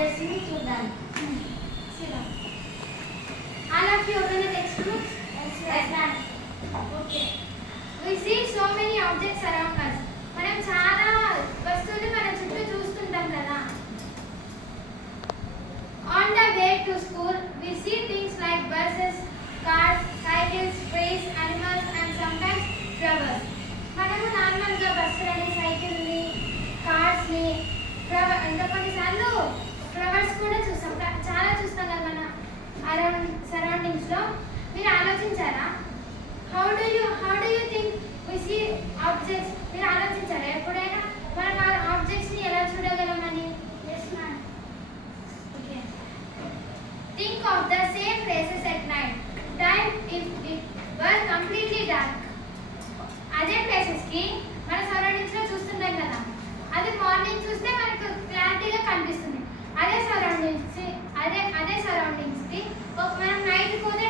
objects ని చూద్దాం. All of you open the textbooks? Yes, ma'am. Okay. We see so many objects around us. మనం చాలా వస్తువులు మన చుట్టూ చూస్తుంటాం కదా. On the way to school, we see things like buses, cars, cycles, trees, animals and sometimes flowers. మనము నార్మల్గా బస్సులని, సైకిల్ని, కార్స్ని, ఇంకా కొన్నిసార్లు ఫ్లవర్స్ కూడా చూస్తాం. చాలా చూస్తాం కదా మన అరౌండ్ సరౌండింగ్స్లో. మీరు ఆలోచించారా? How do you think we see objects? మీరు ఆలోచించారా ఎప్పుడైనా మనం ఆ ఆబ్జెక్ట్స్ని ఎలా చూడగలమని? Yes ma'am. Okay. Think of the same places at night time if it were completely dark. అదే ప్లేసెస్కి మన సరౌండింగ్స్లో చూస్తుంటాం కదా, అది మార్నింగ్ చూస్తే మనకు క్లారిటీగా కనిపిస్తుంది. అదే సరౌండింగ్స్కి మనం నైట్ పోతే